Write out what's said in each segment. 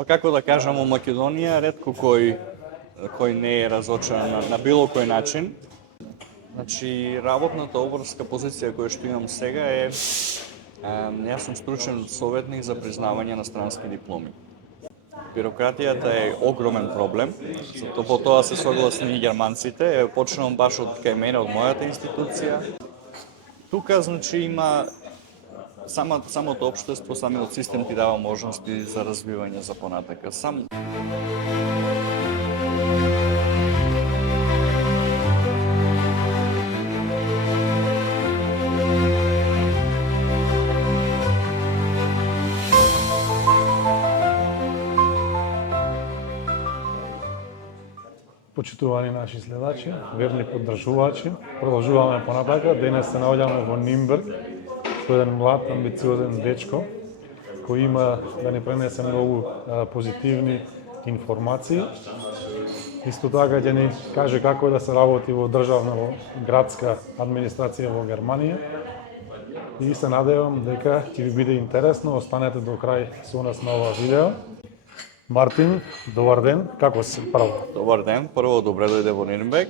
Па како да кажам, у Македонија ретко кој не е разочаран на било кој начин. Значи, работната обврска позиција која што имам сега е јас сум стручен советник за признавање на странски дипломи. Бирократијата е огромен проблем, затоа по тоа се согласни и германците, почнувам баш од кај мене, од мојата институција. Тука, значи, има самото општество, самиот систем ти дава можности за развивање за понатака. Почитувани наши следачи, верни поддржувачи, продолжуваме понатака. Денес се наоѓаме во Нимберг со еден млад, амбициозен дечко кој има да ни пренесе многу позитивни информации. Исто така ќе ни каже како е да се работи во државна градска администрација во Германија. И се надевам дека ќе ви биде интересно. Останете до крај со нас на ова видео. Мартин, добар ден, како си прво? Добар ден, прво добре дојде во Нирнберг.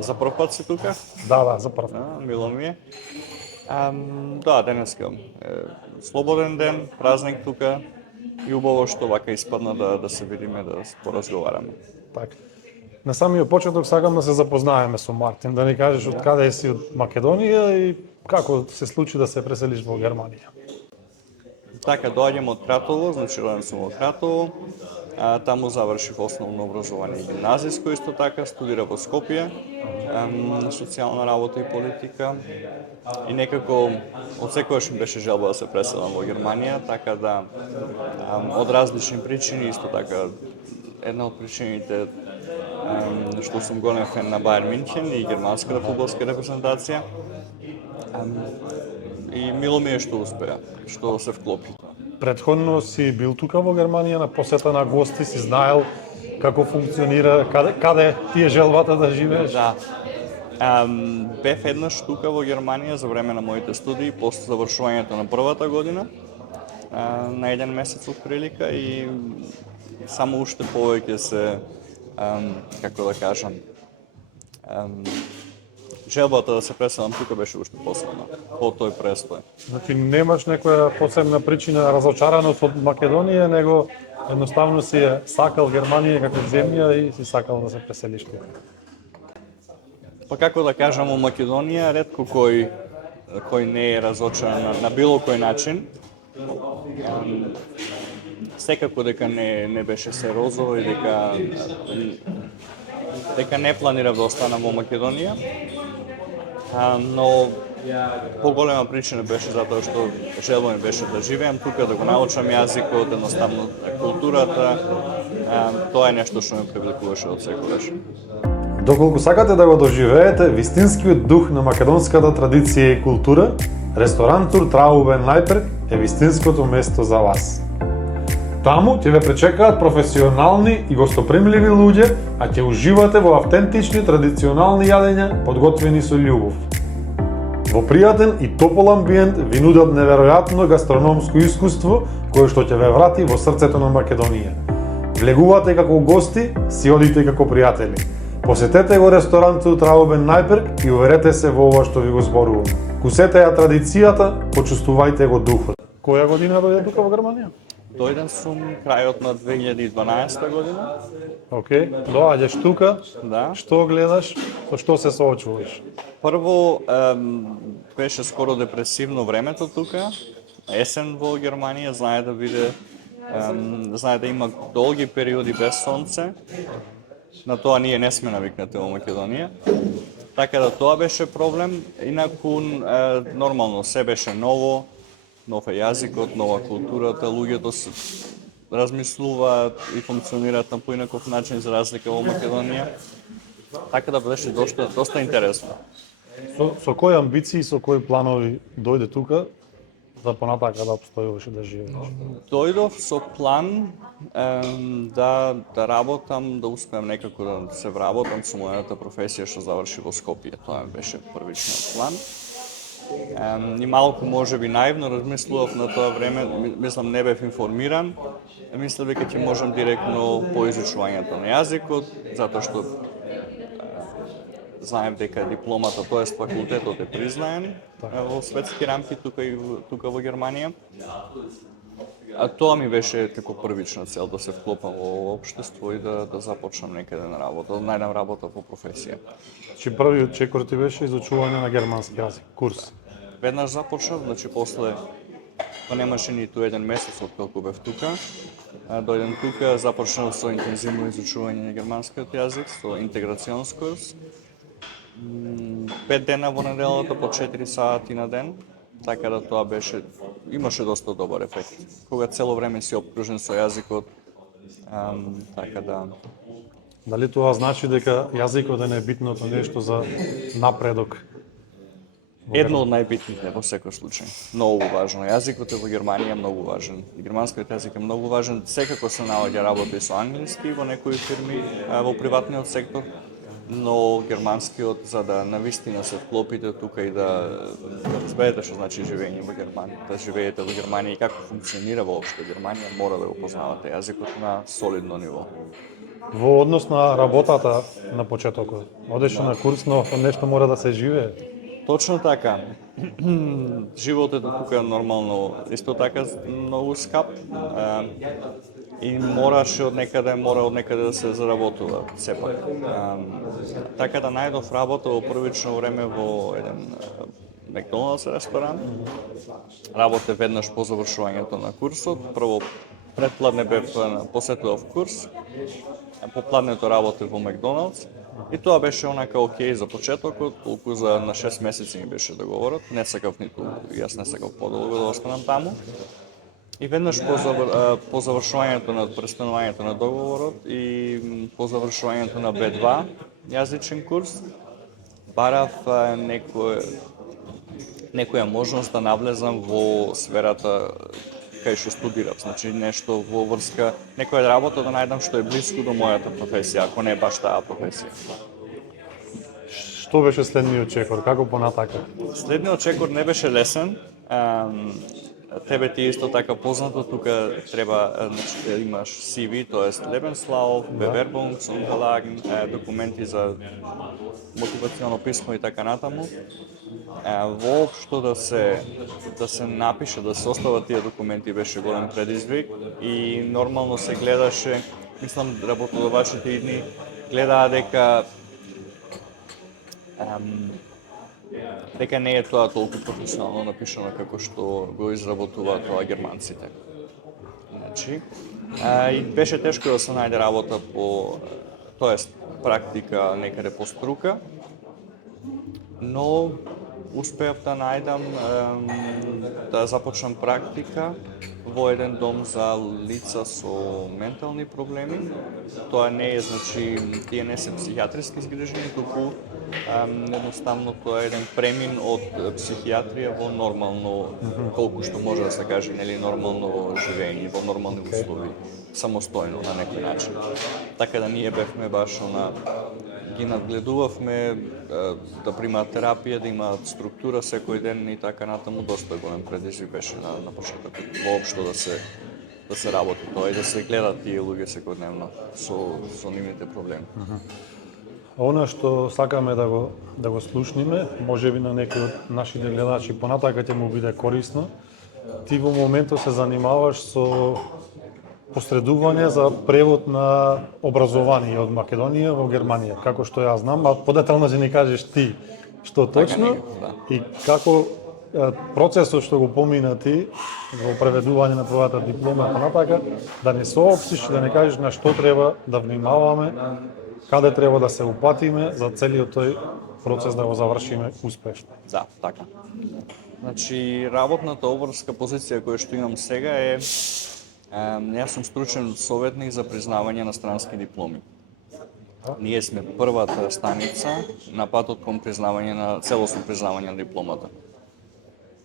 За прв пат си тука? Да, за прв. Мило ми е. Да, денеска слободен ден, празник тука и убаво што вака испадна да се видиме, да поразговараме. Така. На самиот почеток сакам да се запознаеме со Мартин, да ни кажеш од каде си од Македонија и како се случи да се преселиш во Германија. Така, доаѓам од Кратово, значи роден сум од Кратово. Таму завршив основно образование гимназиско, исто така студира во Скопје, социјална работа и политика. И некако од секогаш ми беше желба да се преселам во Германија, така да од различни причини, исто така една од причините што сум голем фен на Бајер Минхен и германската фудбалска репрезентација. И мило ми е што успеа, што се вклопи. Претходно си бил тука во Германија на посета на гости, си знаел како функционира, каде ти е желбата да живееш? Да. Бев еднаш тука во Германија за време на моите студии, после завршувањето на првата година, на еден месец од прилика и само уште повеќе се, како да кажам, желбата да се преселам тука беше уште посилна, по тој престој. Значи немаш некоја посебна причина разочараност од Македонија, него едноставно си сакал Германија како земја и си сакал да се преселиш тука. Па како да кажам, у Македонија ретко кој не е разочаран на било кој начин. Секако дека не беше се розово и дека не планирав да останам во Македонија. Но поголема причина беше затоа што желба ми беше да живеам тука, да го научам јазикот, едноставно културата. Тоа е нешто што ме привлекуваше од секогаш. Доколку сакате да го доживеете вистинскиот дух на македонската традиција и култура, ресторан Тур Траубен Најперк е вистинското место за вас. Таму ќе ве пречекаат професионални и гостопримливи луѓе, а ќе уживате во автентични традиционални јадења подготвени со љубов. Во пријатен и топол амбиент ви нудат неверојатно гастрономско искуство кое што ќе ве врати во срцето на Македонија. Влегувате како гости, си одите како пријатели. Посетете го ресторантот Траубен Најперк и уверете се во ова што ви го зборувам. Кусете ја традицијата, почувствувајте го духот. Која година дојде тука во Германија? Дојден сум крајот на 2012 година. Океј, доаѓаш тука, Да. што гледаш, со што се соочуваш? Прво, беше скоро депресивно времето тука. Есен во Германија, знае да има долги периоди без сонце. На тоа ние не сме навикнати во Македонија. Така да тоа беше проблем. Инаку, нормално, се беше ново. Нов е јазикот, нова културата, луѓето се размислуваат и функционираат на поинаков начин за разлика во Македонија. Така да беше доста интересно. Со кои амбиции, со кои планови дојде тука за понатака да обстојуваш и да живееш? Дојдов со план да работам, да успеам некако да се вработам со мојата професија што заврши во Скопје. Тоа беше првичниот план. И малку можеби наивно размислував на тоа време, мислам не бев информиран, мислев дека ќе можам директно по изучувањето на јазикот, затоа што знаев дека дипломата, тоест факултетот е признаен во светски рамки тука во Германија. А тоа ми беше како првична цел да се вклопам во општество и да започнам некаде на работа, да најдам работа по професија. Чи првиот чекор ти беше изучување на германски јазик, курс? Веднаш започнав, значи после па немаше ниту еден месец отколку бев тука. Дојдем тука, започнав со интензивно изучување на германскиот јазик, со интеграцион курс. 5 дена во неделата по 4 сати на ден, така да тоа имаше доста добар ефект. Кога цело време си опкружен со јазикот, така да. Дали тоа значи дека јазикот е најбитното нешто за напредок? Едно од најбитните во секој случај. Многу важно. Јазикот е во Германија многу важен. Германскиот јазик е многу важен. Секако се наоѓа работи со англиски во некои фирми во приватниот сектор, но германскиот, за да навистина се вклопите тука и да разберете што значи живење во Германија, да живеете во Германија и како функционира воопшто Германија, мора да го познавате јазикот на солидно ниво. Во однос на работата на почетокот, одеше на курс, но нешто мора да се живее. Точно така. Животот тука нормално исто така многу скап и мора од некаде да се заработува сепак. Така да најдов работа во првично време во еден Макдоналдс ресторан. Работев веднаш по завршувањето на курсот. Прво предпладне посетував курс, попладнето работев во Макдоналдс. И тоа беше онака окей за почетокот, колку за на 6 месеци ми беше договорот. Јас не сакав подолго да останам таму. И веднаш по завршувањето на престанувањето на договорот и по завршувањето на B2 јазичен курс, барав некоја можност да навлезам во сферата кај што студирав, значи нешто во врска, некоја работа да најдам што е блиску до мојата професија, ако не баш таа професија. Што беше следниот чекор? Како понатака? Следниот чекор не беше лесен. Тебе ти исто така познато, тука треба да имаш CV, тоест Lebenslauf, Bewerbungsunterlagen, документи за мотивационо писмо и така натаму. Воопшто да се напише, да се остават тие документи беше голем предизвик и нормално се гледаше, мислам работодавачите идни гледаа дека не е тоа толку професионално напишано како што го изработуваат тоа германците. Значи, и беше тешко да се најде работа тоест практика некаде по струка, но успеав да најдам да започнам практика во еден дом за лица со ментални проблеми. Тоа не е, значи, тие не се психијатриски згрижени, туку едноставно тоа е еден премин од психијатрија во нормално, колку што може да се каже, нели, нормално живење, во нормални услови, самостојно на некој начин. Така да ние бевме баш ги надгледувавме да примаат терапија, да имаат структура секој ден и така натаму. Доста голем предизвик беше на почетокот воопшто да се работи тоа и да се гледат тие луѓе секојдневно со нивните проблеми. Она што сакаме да го слушниме, можеби на некој од нашите гледачи понатака ќе му биде корисно. Ти во моментот се занимаваш со посредување за превод на образование од Македонија во Германија, како што ја знам, а подетално ќе ни кажеш ти што точно и како процесот што го помина ти во преведување на твојата диплома понатака, да ни соопштиш и да ни кажеш на што треба да внимаваме, каде треба да се упатиме за целиот тој процес да го завршиме успешно. Да, така. Значи, работната обврска позиција која што имам сега е јас сум стручен советник за признавање на странски дипломи. Ние сме првата станица на патот кон целосно признавање на дипломата.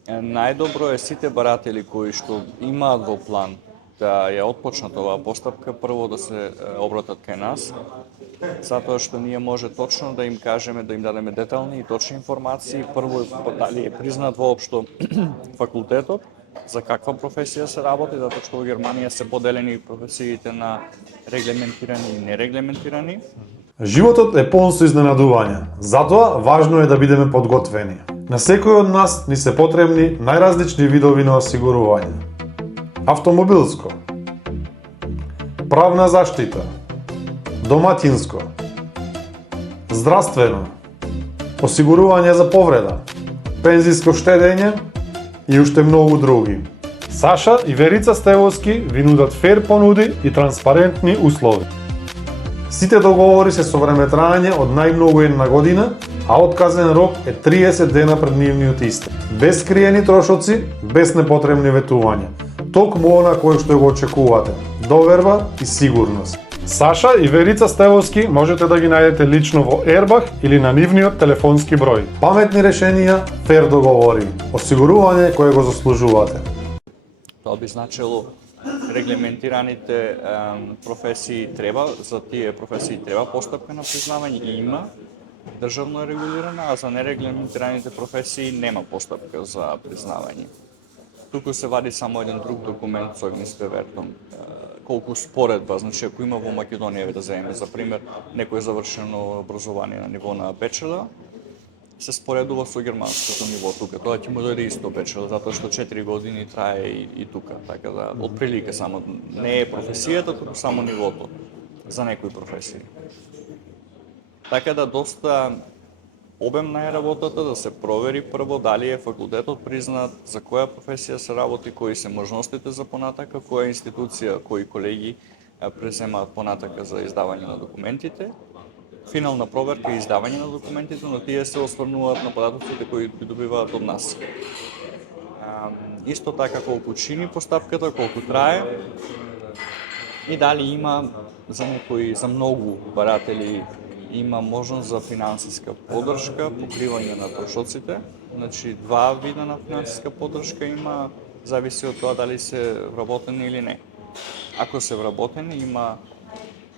Најдобро е сите баратели кои што имаат во план да ја отпочнат оваа постапка, прво да се обратат кај нас, затоа што ние може точно да им кажеме, да им дадеме детални и точни информации, прво дали е признат воопшто факултетот, за каква професија се работи, затоа што во Германија се поделени професиите на регламентирани и нерегламентирани. Животот е полн со изненадувања, затоа важно е да бидеме подготвени. На секој од нас ни се потребни најразлични видови на осигурување. Автомобилско, правна заштита, доматинско, здравствено, осигурување за повреда, пензиско штедење и уште многу други. Саша и Верица Стевовски ви нудат фер понуди и транспарентни услови. Сите договори се со времетраење од најмногу една година, а отказен рок е 30 дена пред нивниот истек. Без скриени трошоци, без непотребни ветувања. Токму она кое што го очекувате. Доверба и сигурност. Саша и Верица Стевовски можете да ги најдете лично во Ербах или на нивниот телефонски број. Паметни решенија, фер договори, осигурување кое го заслужувате. Тоа би значило регламентираните професии треба, за тие професии треба постапка на признавање и има, државно е регулирана, а за нерегламентираните професии нема постапка за признавање. Туку се вади само еден друг документ со огнисбевертом, колку споредба, значи ако има во Македонија, да земеме за пример, некој завршено образование на ниво на бачелор, се споредува со германското ниво тука. Тоа ќе му дојде исто бачелор, затоа што 4 години трае и тука, така да отприлика само не е професијата, туку само нивото за некои професии. Така да доста обемна е работата, да се провери прво дали е факултетот признат, за која професија се работи, кои се можностите за понатака, која институција, кои колеги преземаат понатака за издавање на документите, финална проверка и издавање на документите, но тие се осврнуваат на податоците кои ги добиваат од нас. Исто така колку чини постапката, колку трае и дали има за некои, за многу баратели има можност за финансиска поддршка, покривање на трошоците. Значи, два вида на финансиска поддршка има, зависи од тоа дали се вработени или не. Ако се вработени, има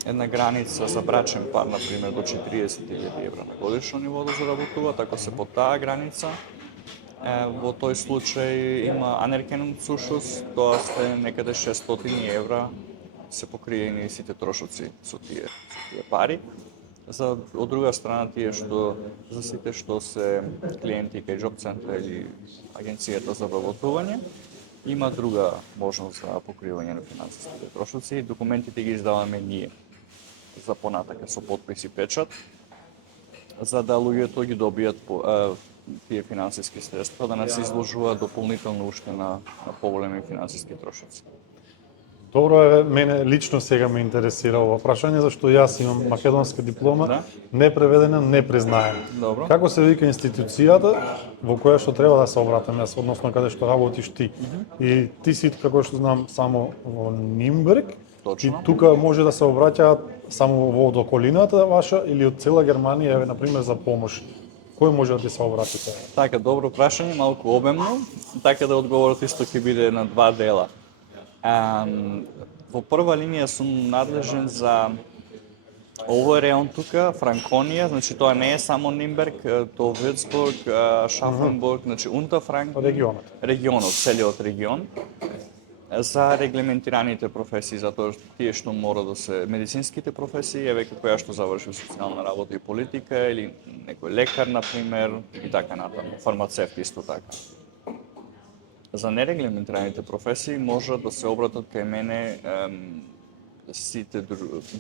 една граница за брачен пар, например, до 40.000 евра на годишно ниво да заработуваат. Ако се под таа граница, во тој случај има Anerkennungszuschuss, тоа се некаде 600 евра се покриени сите трошоци со тие пари. Од друга страна, тие што за сите што се клиенти кај Job Center или агенцијата за вработување, има друга можност за покривање на финансиските трошоци. Документите ги издаваме ние за понатака со подпис и печат, за да луѓето ги добијат тие финансиски средства, да не се изложуваат дополнително уште на поголеми финансиски трошоци. Добро е, мене лично сега ме интересира ова прашање, зашто јас имам македонска диплома, Да. не преведена, не признаена. Добро. Како се вика институцијата во која што треба да се обратам јас, односно каде што работиш ти? И ти си, како што знам, само во Нимберг, Точно. и тука може да се обраќаат само во околината ваша или од цела Германија, еве, например, за помош. Кој може да ти се обратите? Така, добро прашање, малку обемно, така да одговорот исто ќе биде на два дела. Во прва линија сум надлежен за овој реон тука, Франконија, значи тоа не е само Нимберг, тоа Вицбург, Шафенбург, значи Унтерфранк, регионот, целиот регион, за регламентираните професии, затоа тие што мора да се медицинските професии, еве како ја што завршив социјална работа и политика, или некој лекар, например, и така натаму, фармацевт исто така. За нерегламентираните професии може да се обратат кај мене сите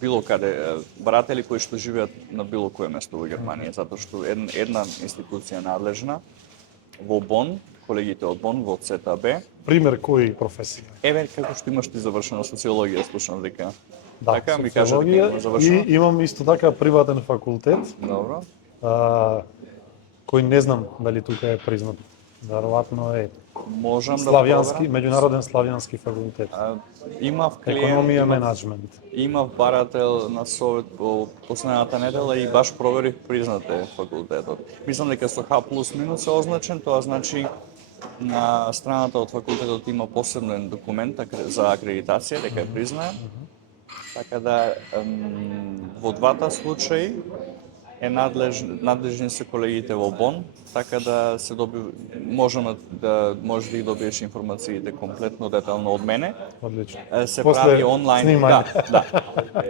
било каде баратели кои што живеат на било кое место во Германија, затоа што една институција надлежна во Бон, колегите од Бон во ЦТБ. Пример кои професии? Еве како што имаш ти завршена социологија, слушам дека. Да, така ми кажа дека има завршено. И имам исто така приватен факултет. Добро. Кој не знам дали тука е признат. Веројатно е Можам славјански, да меѓународен славјански факултет. Имав клиент, Економија, менаџмент. Имав барател на совет по последната недела и баш проверив признат е факултетот. Мислам дека со H+- е означен, тоа значи На страната од факултетот има посебен документ за акредитација, дека е признае. Така да во двата случаи е надлежни се колегите во БОН, така да се може да ги добиеш информациите комплетно детално од мене. Одлично. Се После прави онлайн, снимање. да.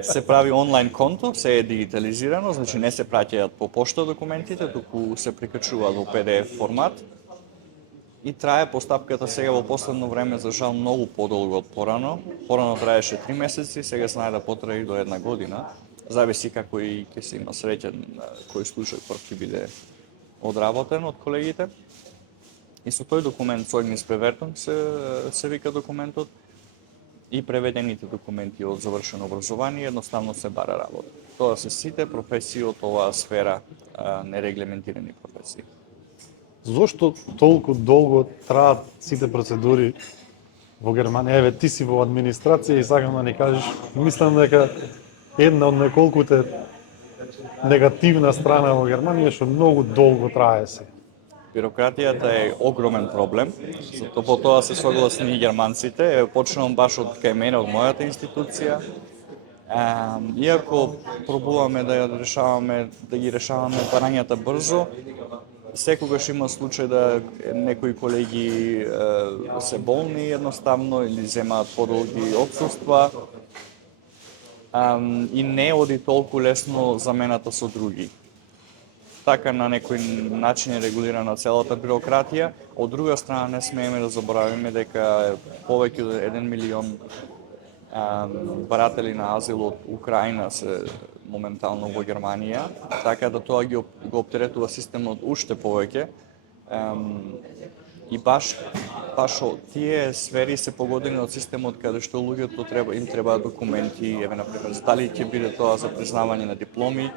Се прави онлайн конто, се е дигитализирано, значи не се праќаат по пошта документите, туку се прикачуваат во PDF формат. И трае постапката сега во последно време, за жал, многу подолго од порано. Порано траеше 3 месеци, сега знае да потрае до 1 година. Зависи како и ќе се има среќа кој случај прв ќе биде одработен од колегите. И со тој документ, Zeugnis bewertung се вика документот, и преведените документи од завршено образование едноставно се бара работа. Тоа се сите професии од оваа сфера, нерегламентирани професии. Зошто толку долго траат сите процедури во Германија? Еве, ти си во администрација и сакам да ни кажеш, мислам дека една од неколкуте негативна страна во Германија што многу долго трае се. Бирократијата е огромен проблем, затоа по тоа се согласни и германците. Почнувам баш од кај мене, од мојата институција. Иако пробуваме да ги решаваме барањата брзо, секогаш има случај да некои колеги се болни едноставно или земаат подолги отсуства и не оди толку лесно замената со други. Така на некој начин е регулирана целата бирократија. Од друга страна не смееме да заборавиме дека повеќе од 1 милион баратели на азил од Украина се моментално во Германија, така да тоа го оптеретува системот уште повеќе. И баш тие сфери се погодени од системот каде што луѓето им требаат документи, еве например, дали ќе биде тоа за признавање на дипломи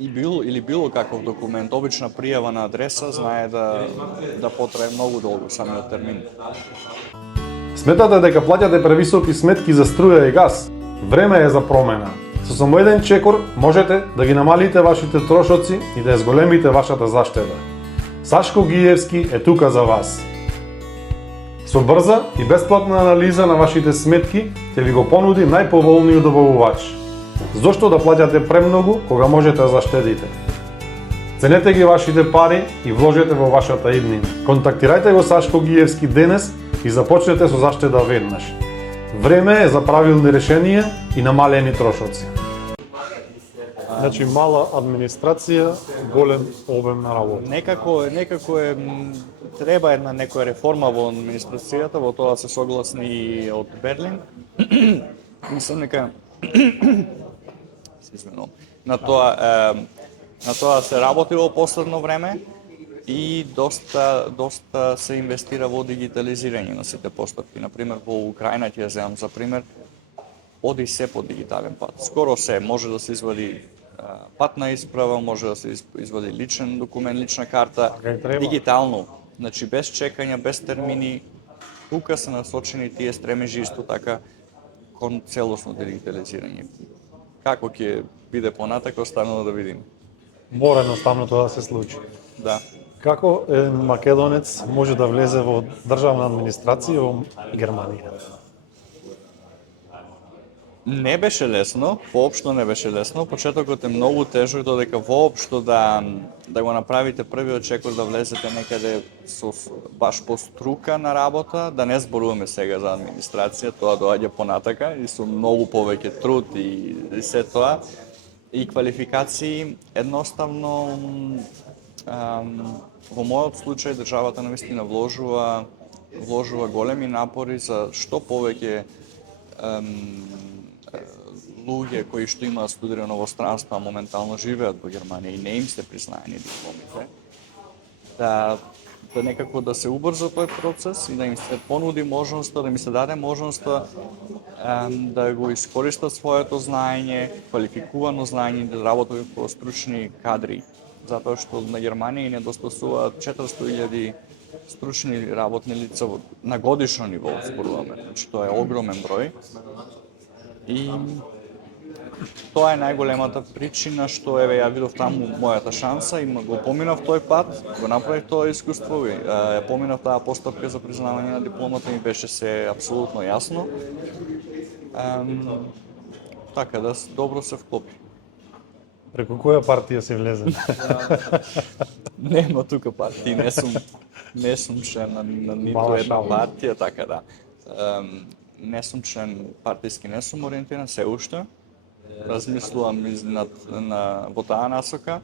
или било каков документ, обична пријава на адреса, знае да потрае многу долго самиот термин. Сметате дека плаќате превисоки сметки за струја и газ? Време е за промена. Со само еден чекор можете да ги намалите вашите трошоци и да ја зголемите вашата заштеда. Сашко Гиевски е тука за вас. Со брза и бесплатна анализа на вашите сметки ќе ви го понуди најповолниот добавувач. Зошто да плаќате премногу кога можете да заштедите? Ценете ги вашите пари и вложете во вашата иднина. Контактирајте го Сашко Гиевски денес и започнете со заштеда веднаш. Време е за правилни решенија и намалени трошоци. Значи мала администрација, голем обем на работа. Некако е треба една некоја реформа во администрацијата, во тоа се согласни и од Берлин. Мислам дека на тоа се работи во последно време и доста се инвестира во дигитализирање на сите постапки. Например, во Украина, ќе земам за пример, оди се по дигитален пат. Скоро се може да се извади патна исправа, може да се извади личен документ, лична карта, дигитално. Значи без чекања, без термини, тука се насочени тие стремежи исто така кон целосно дигитализирање. Како ќе биде понатако, останало да видим. Мора едноставно тоа да се случи. Да. Како македонец може да влезе во државна администрација во Германија? Не беше лесно, воопшто не беше лесно. Почетокот е многу тежок, додека воопшто да го направите првиот чекор да влезете некаде баш по струка на работа, да не зборуваме сега за администрација, тоа доаѓа понатака и со многу повеќе труд и се тоа. И квалификации, едноставно, во мојот случај државата навистина вложува големи напори за што повеќе луѓе кои што имаат студирано во странство, а моментално живеат во Германија и не им се признаени дипломите, да некако да се убрза тој процес и да им се понуди можноста, да им се даде можноста да го искористат своето знаење, квалификувано знаење, да работат како стручни кадри, затоа што на Германија недостасуваат 400.000 стручни работни лица на годишно ниво, зборуваме. Значи тоа е огромен број. И Тоа е најголемата причина што еве ја видов таму мојата шанса и го поминав тој пат, го направив тоа искуство и ја поминав таа постапка за признавање на дипломата и ми беше се апсолутно јасно. Така да добро се вклопи. Преку која партија си влезе? Нема тука партии, не сум член на ниту Мала една шала. партија, така да. Не сум член партиски, не сум ориентиран се уште. Размислувам во таа насока.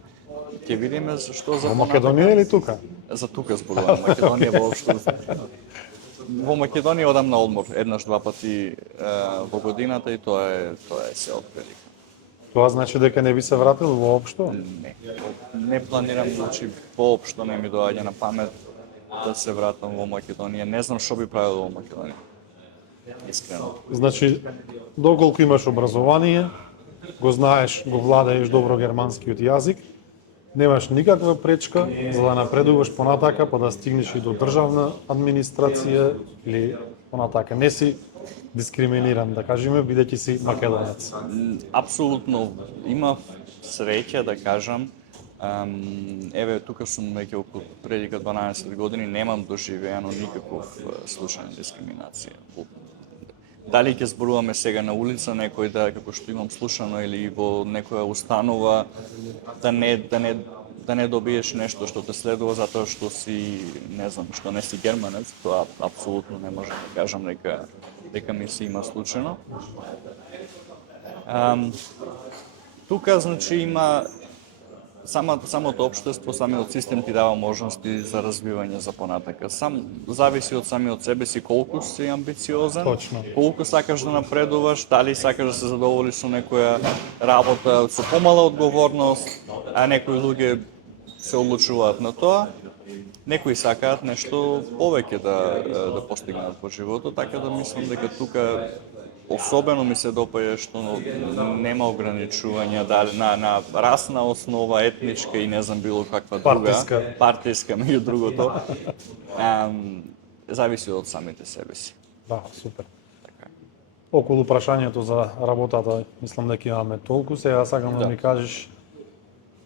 Ќе видиме што за Во Македонија или тука? За тука зборувам, Македонија воопшто. Во Македонија одам на одмор еднаш-два пати во годината и тоа е се отприлика. Тоа значи дека не би се вратил воопшто? Не планирам, значи воопшто не ми доаѓа на памет да се вратам во Македонија. Не знам што би правил во Македонија. Искрено. Значи, доколку имаш образование, го знаеш, го владееш добро германскиот јазик, немаш никаква пречка за да напредуваш понатака, па да стигнеш и до државна администрација или понатака. Не си дискриминиран, да кажеме, бидејќи си македонец. Апсолутно имав среќа да кажам. Еве тука сум веќе околу предика 12 години, немам доживеано никаков случај на дискриминација. Дали ќе зборуваме сега на улица некој да како што имам слушано или во некоја установа да не добиеш нешто што те следува затоа што си, не знам, што не си германец, тоа апсолутно не можам да кажам дека ми се има случајно. Тука значи има самото општество, самиот систем ти дава можности за развивање за понатака. Зависи од самиот себе си колку си амбициозен, Точно. колку сакаш да напредуваш, дали сакаш да се задоволиш со некоја работа со помала одговорност, а некои луѓе се одлучуваат на тоа. Некои сакаат нешто повеќе да постигнат во животот, така да мислам дека тука особено ми се допаѓа што нема ограничувања дали на расна основа, етничка и не знам било каква друга, партиска меѓу другото. Зависи од самите себе си. Да, супер. Околу прашањето за работата, мислам дека имаме толку. Сега сакам да ми кажеш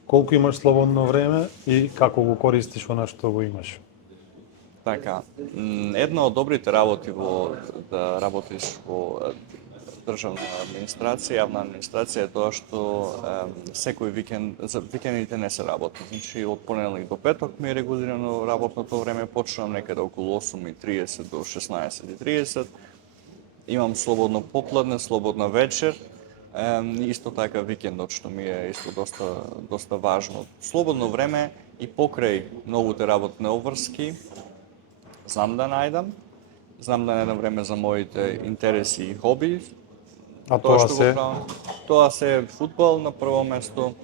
колку имаш слободно време и како го користиш она што го имаш. Така, една од добрите работи да работиш во државна администрација, јавна администрација е тоа што секој викенд, за викендите не се работи. Значи од понеделник до петок ми е регулирано работното време, почнувам некаде околу 8:30 до 16:30. Имам слободно попладне, слободна вечер. Исто така викендот што ми е исто доста важно. Слободно време и покрај новите работни обврски знам да најдам време за моите интереси и хоби. А тоа се? Тоа се фудбал на прво место.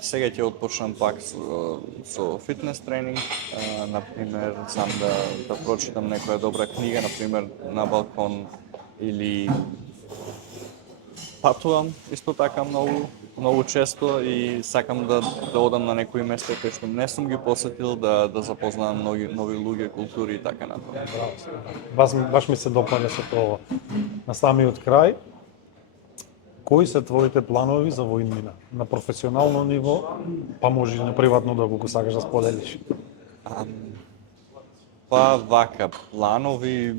Сега ќе отпочнам пак со фитнес тренинг. Например, знам да прочитам некоја добра книга, например на балкон или патувам исто така многу често и сакам да одам на некои места кои што не сум ги посетил, да запознавам нови луѓе, култури и така натаму. Баш ми се допаѓа се тоа. На самиот крај, кои се твоите планови за во иднина? На професионално ниво, па може и на приватно доколку сакаш да споделиш. Па вака, планови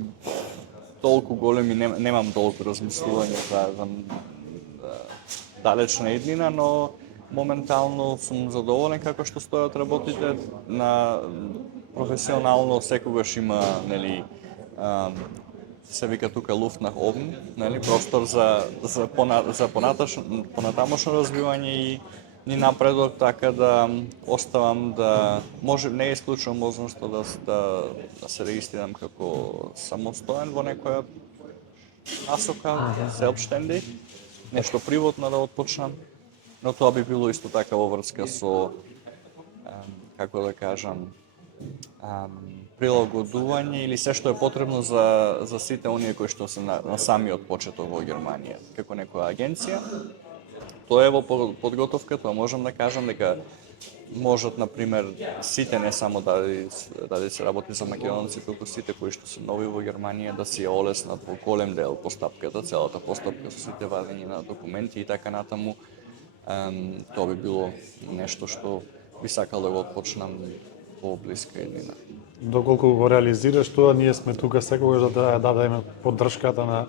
толку големи, немам толку размислување за далечна иднина, но моментално сум задоволен како што стојат работите. На професионално секогаш има, нели, се вика тука Luft nach oben, нели, простор за понатамошно развивање и напредок, така да оставам да не исклучувам можноста да се регистрирам како самостоен во некоја насока, selbstständig, нешто приватно да отпочнам, но тоа би било исто така во врска со, како да кажам, прилагодување или се што е потребно за сите оние кои што се на самиот почеток во Германија, како некоја агенција. Тоа е во подготовка, тоа можам да кажам дека можат, например, сите, не само дали се работи за македонци, туку сите кои што се нови во Германија, да си ја олеснат во голем дел постапката, целата постапка со сите вадење на документи и така натаму. Тоа би било нешто што би сакал да го отпочнам во блиска иднина. Доколку го реализираш тоа, ние сме тука секогаш да дадеме поддршката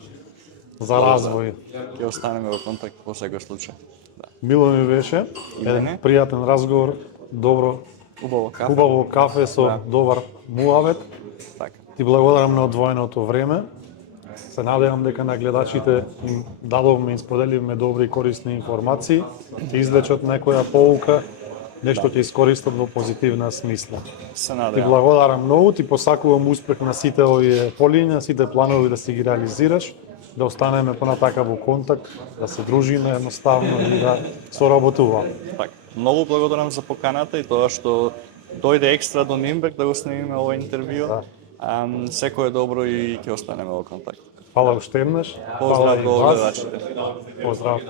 за развој. Ќе останеме во контакт во секој случај. Да. Мило ми беше, еден мене. пријатен разговор, добро, Убаво кафе. убаво кафе со добар муавет. Така. Ти благодарам на одвоеното време. Се надевам дека на гледачите им дадовме и споделивме добри и корисни информации, ќе извлечат некоја поука, нешто ќе искористат во позитивна смисла. Се Ти надевам. благодарам многу, ти посакувам успех на сите овие полиња, сите планови да си ги реализираш, да останеме понатака во контакт, да се дружиме едноставно и да соработуваме. Така. Многу благодарам за поканата и тоа што дојде екстра до Нимберг да го снимиме ова интервју. Да. Секој е добро и ќе останеме во контакт. Фала уште еднаш. Поздрав Фала и до вас. гледачите. Поздрав.